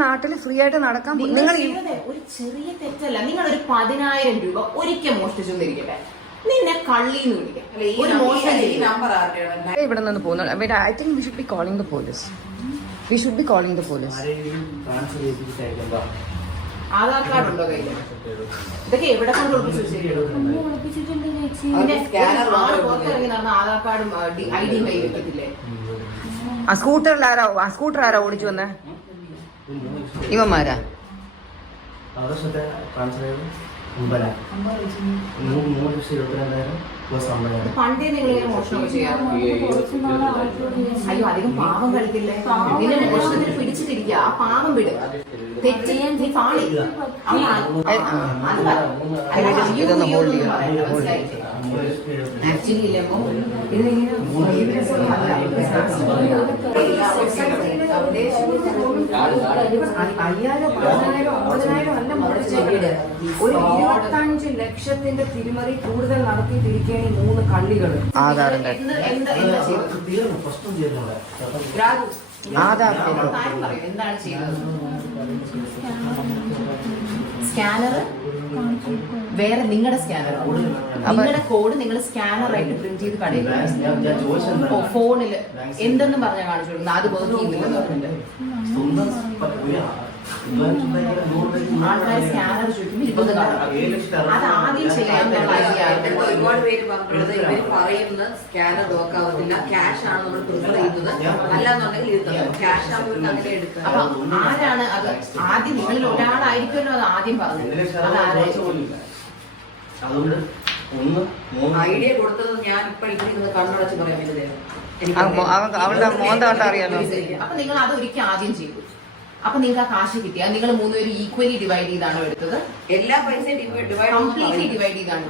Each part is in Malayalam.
നാട്ടിൽ ഫ്രീ ആയിട്ട് നടക്കാൻ നിങ്ങൾ ഒരു ചെറിയ തെറ്റല്ല. നിങ്ങൾ ഒരു പതിനായിരം രൂപ ഒരിക്കൽ മോഷ്ടിച്ചെന്നിരിക്കട്ടെ നിന്നെ വിളിക്കാം. ഇവിടെ നിന്ന് പോകുന്നു I think we should be calling the police we should be calling the police Aadhaar card ഉണ്ടോ കയ്യിൽ ഇതൊക്കെ എവിടെ കൊണ്ട് ആധാർ കാർഡും ഐ ഡിയും കയ്യിൽ വെക്കത്തില്ലേ ആ സ്കൂട്ടറിൽ ആരാ ആ സ്കൂട്ടർ ആരാ ഓടിച്ചു വന്നേ? ഇവന്മാരാ? പണ്ടേ നിങ്ങൾ ചെയ്യാം അയ്യോ അധികം പാവം കളിക്കില്ലേ? മോഷണത്തിന് പിടിച്ചിട്ടിരിക്കുക. ആ പാവം വിട്. ഇതൊന്ന് ചെയ്യാം. ആക്ച്വലി? ഇത്. അയ്യായിരം പതിനായിരം അമ്പതിനായിരം അല്ല. ഒരു ഇരുപത്തഞ്ച് ലക്ഷത്തിന്റെ തിരുമറി കൂടുതൽ നടത്തിയിട്ടിരിക്കുകയാണ് ഈ മൂന്ന് കള്ളികൾ. എന്ത് രാജു, സ്കാനർ? വേറെ നിങ്ങളുടെ സ്കാനർ നിങ്ങളുടെ കോഡ് നിങ്ങൾ സ്കാനറായിട്ട് പ്രിന്റ് ചെയ്ത് കടയിൽ ഫോണിൽ ഞാൻ ചോദിച്ചെന്താ ഫോണിൽ. എന്തെന്നും പറഞ്ഞാൽ കാണിച്ചു കൊടുക്കുന്നത് അത് ബോധിക്കുന്നില്ല ആൾക്കാർ സ്കാനർ ചുറ്റും ഇരുപത് കാണും അത് ആദ്യം ചെയ്യാൻ ഒരുപാട് പേര് പറഞ്ഞത് ഇവർ പറയുന്നത് സ്കാനർ നോക്കാവത്തില്ല ക്യാഷ് ആണ് നമ്മൾ പ്രിഫർ ചെയ്യുന്നത്. അല്ലാന്നുണ്ടെങ്കിൽ ക്യാഷ് ആകുമ്പോൾ അങ്ങനെ എടുക്കുക. അപ്പൊ ആരാണ് അത് ആദ്യം നിങ്ങളിൽ ഒരാളായിരിക്കുമല്ലോ അത് ആദ്യം പറഞ്ഞത്. അതുകൊണ്ട് ഒന്ന് ഐഡിയ കൊടുത്തത് ഞാൻ ഇപ്പൊ ഇരിക്കുന്നത് കണ്ണടച്ച് പറയാൻ അവളുടെ മോന്ത അറിയാലോ. അപ്പൊ നിങ്ങൾ അത് ഒരിക്കൽ ആദ്യം ചെയ്തു അപ്പൊ നിങ്ങൾക്ക് ആ കാശ് കിട്ടിയാൽ നിങ്ങൾ മൂന്നുപേരും ഈക്വലി ഡിവൈഡ് ചെയ്താണോ എടുത്തത്? എല്ലാ പൈസയും ഡിവൈഡ് കംപ്ലീറ്റ്ലി ഡിവൈഡ് ചെയ്താണ്.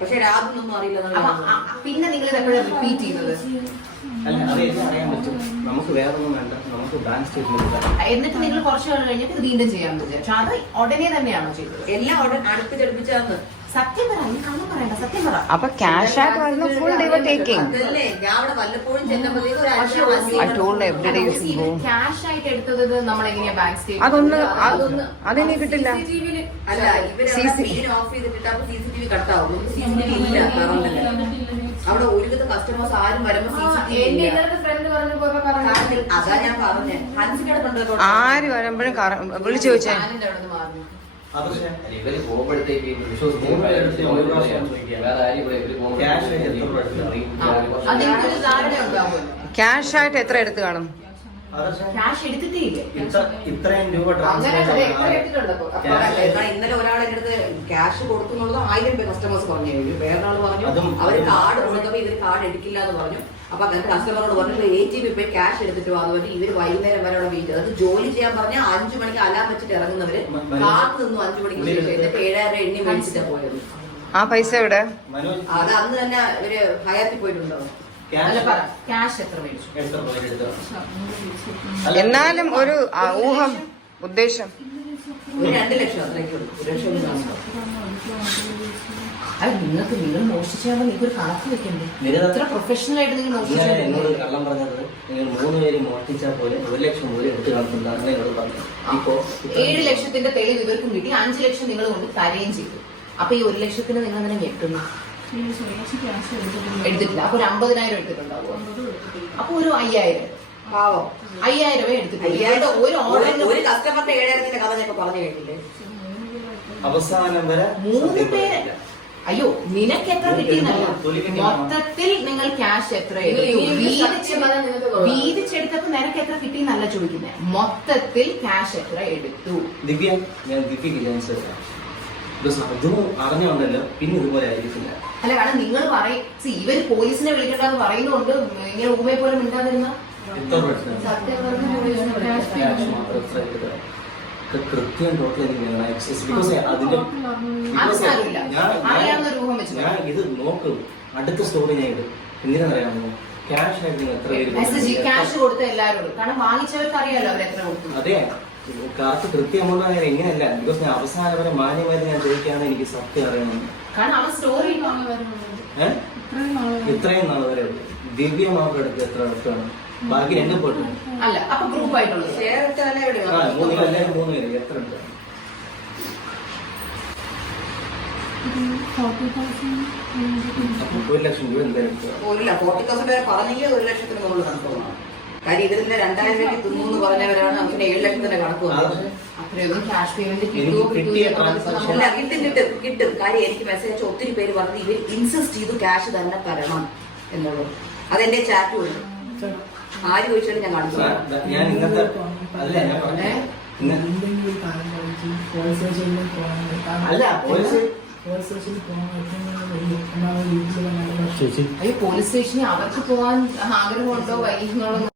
പക്ഷെ രാതൊന്നും അറിയില്ല പിന്നെ നിങ്ങൾ എപ്പോഴും റിപ്പീറ്റ് ചെയ്യുന്നത്? പറ്റും. നമുക്ക് വേറെ ഒന്നും വേണ്ട. നമുക്ക് ബാങ്ക് എന്നിട്ട് നിങ്ങൾ കുറച്ചു നാൾ കഴിഞ്ഞിട്ട് വീണ്ടും ചെയ്യാൻ വിചാരിച്ചു അത് ഉടനെ തന്നെയാണോ ചെയ്തത്? എല്ലാം അടുത്ത് അടുപ്പിച്ചടുപ്പിച്ചാന്ന് അപ്പൊ ക്യാഷ് ആയിട്ട് വരുന്ന ഫുൾ ഡേ ടേക്കിംഗ് അതൊന്ന് അതൊന്ന് അതിനി കിട്ടില്ല. അവിടെ ഒരുവിധ കസ്റ്റമേഴ്സ് ആരും വരുമ്പോ സി സി ടി വി എന്റെ ഇല്ല. ഇന്നലത്തെ ഫ്രണ്ട് പറഞ്ഞു പോയപ്പോ പറഞ്ഞു. കാരണം അതാ ഞാൻ പറഞ്ഞേ. ഹൻസ് കിടപ്പുണ്ടോ ആര് വരുമ്പോഴും വിളിച്ചു ചോദിച്ചേ. ഇവർ പോകുമ്പോഴത്തേക്ക് ക്യാഷ് ആയിട്ട് എത്ര എടുത്ത് കാണും? ക്യാഷ് എടുത്തിട്ടേ ഇത്രയും രൂപ ഇന്നലെ ഒരാളെ അടുത്ത് ക്യാഷ് കൊടുക്കുന്നുള്ളത് ആയിരം പേര് കസ്റ്റമേഴ്സ് പറഞ്ഞു വേറെ ആൾ പറഞ്ഞു അവർ അവർ കാർഡ് കൊടുത്തപ്പോ ഇവർ കാർഡ് എടുക്കില്ല എന്ന് പറഞ്ഞു. അപ്പൊ അങ്ങനെ കസ്റ്റമറോട് പറഞ്ഞു A G B pay cash എടുത്തിട്ട് വന്നു പറഞ്ഞു. ഇവർ വൈകുന്നേരം വരെ അവിടെ വെയിറ്റ് അത് ജോലി ചെയ്യാൻ പറഞ്ഞാൽ അഞ്ചു മണിക്ക് അലാം വെച്ചിട്ട് ഇറങ്ങുന്നവര് കാത്തു നിന്നു അഞ്ചു മണിക്ക് ശേഷം എന്നിട്ട് ഏഴായിരം എണ്ണി മേടിച്ചിട്ട് പോയത്. ആ പൈസ എവിടെ? മനോജ് അത് അന്ന് തന്നെ ഇവർ ഹയാത്തി പോയിട്ടുണ്ടോ? ക്യാഷ് എത്ര മേടിച്ചു? എന്നാലും ഒരു ഊഹം ഉദ്ദേശം. രണ്ട് ലക്ഷം അത്രയ്ക്ക്. അത് നിങ്ങൾക്ക് നിങ്ങൾ മോഷിച്ചാൽ നിങ്ങൾക്ക് ഒരു കണക്ക് വെക്കണ്ടേ? പ്രൊഫഷണൽ ആയിട്ട് നിങ്ങൾ എന്നോട് കള്ളം പറഞ്ഞത് നിങ്ങൾ മൂന്ന് പേര് മോഷ്ടിച്ചാൽ പോലെ ഒരു ലക്ഷം പോലെ എടുത്ത് കാണുന്നുണ്ടാണ് എന്നോട് പറഞ്ഞു അപ്പോ ഏഴ് ലക്ഷത്തിന്റെ തെളിവ് ഇവർക്കും കിട്ടി. അഞ്ച് ലക്ഷം നിങ്ങൾ കൊണ്ട് തരുകയും ചെയ്തു. അപ്പൊ ഈ ഒരു ലക്ഷത്തിന് നിങ്ങൾ അങ്ങനെ ഞെട്ടുന്നു. എടുത്തിട്ടില്ല. അപ്പൊ ഒരു അമ്പതിനായിരം എടുത്തിട്ടുണ്ടാവും അപ്പൊ ഒരു അയ്യായിരം. പാവം. അയ്യായിരമേ എടുത്തിട്ടില്ല ഒരു കസ്റ്റമറിന്റെ ഏഴായിരത്തിന്റെ കഥ ഞാൻ പറഞ്ഞു കേട്ടില്ലേ? അവസാനം വരെ മൂന്ന് പേര്. അയ്യോ നിനക്ക് എത്ര കിട്ടിയെന്നല്ല മൊത്തത്തിൽ നിങ്ങൾ ക്യാഷ് എത്ര വീതിച്ചെടുത്തപ്പോ നിനക്ക് എത്ര കിട്ടിയെന്നല്ല ചോദിക്കുന്നത് മൊത്തത്തിൽ ക്യാഷ് എത്ര എടുത്തു? ദിവ്യ ഞാൻ ദിവ്യക്ക് ബിക്കോസ് അതും പിന്നെ ഇതുപോലെ ആയിരിക്കില്ല അല്ല കാരണം നിങ്ങൾ പറയും ഇവർ പോലീസിനെ വിളിക്കണ്ടെന്ന് പറയുന്നുണ്ട് ഇങ്ങനെ ഊമയെ പോലെ മിണ്ടാതിരുന്ന എത്ര പ്രശ്നം കൃത്യം ടോട്ടൽ എനിക്ക് വേണം എക്സസ് ബിക്കോസ് അതിന്റെ അത് ഞാൻ- ഇത് നോക്കും. അടുത്ത സ്റ്റോറി ഞാൻ ഇടും. എന്തിനാണെന്നറിയാമോ ക്യാഷ് ആയിട്ട് നിങ്ങൾ എത്ര പേര്? ക്യാഷ് കൊടുത്ത എല്ലാവരോടും. കാരണം വാങ്ങിച്ചവർക്ക് അറിയാലോ അവർ എത്ര കൊടുത്തു അതെ. കറക്റ്റ് കൃത്യമുള്ള എങ്ങനെയല്ല ബിക്കോസ് ഞാൻ അവസാനം വരെ മാന്യമായിട്ട് ഞാൻ ചോദിക്കുകയാണ് എനിക്ക് സത്യം അറിയണം ഇത്രയും നാൾ വരെ. ദിവ്യ മാത്രം എടുത്ത് എത്ര അടുത്താണ്. ബാക്കി രണ്ടും ആ മൂന്ന് പേര് മൂന്ന് പേര്. എത്ര ഉണ്ട്? ഒരു ലക്ഷം രൂപ എന്തായാലും എടുക്കുക. ഒരു ലക്ഷത്തിന് മുകളിൽ നമുക്ക് തോന്നണം കാര്യം ഇതിന്റെ രണ്ടായിരം രൂപയ്ക്ക് തിന്നു പറഞ്ഞവരാണ് നമുക്ക് ഏഴ് തന്നെ കണക്ക് വന്നത്. അത്രയൊന്നും ക്യാഷ് പേയ്മെന്റ് കിട്ടുമോ കിട്ടും കിട്ടും കിട്ടും. കാര്യം എനിക്ക് മെസ്സേജ് അയച്ച ഒത്തിരി പേര് പറഞ്ഞു ഇവർ ഇൻസിസ്റ്റ് ചെയ്തു ക്യാഷ് തന്നെ തരണം എന്നുള്ളത്. അതെന്റെ ചാറ്റ് ആര് ചോദിച്ചാലും ഞാൻ കാണിച്ചു ഞാൻ ഇന്നത്തെ അല്ല ഞാൻ പറഞ്ഞേ. അല്ല പോലീസ് പോലീസ് സ്റ്റേഷനിൽ അവർക്ക് പോകാൻ ആഗ്രഹമുണ്ടോ? വൈകുന്നുള്ളൂ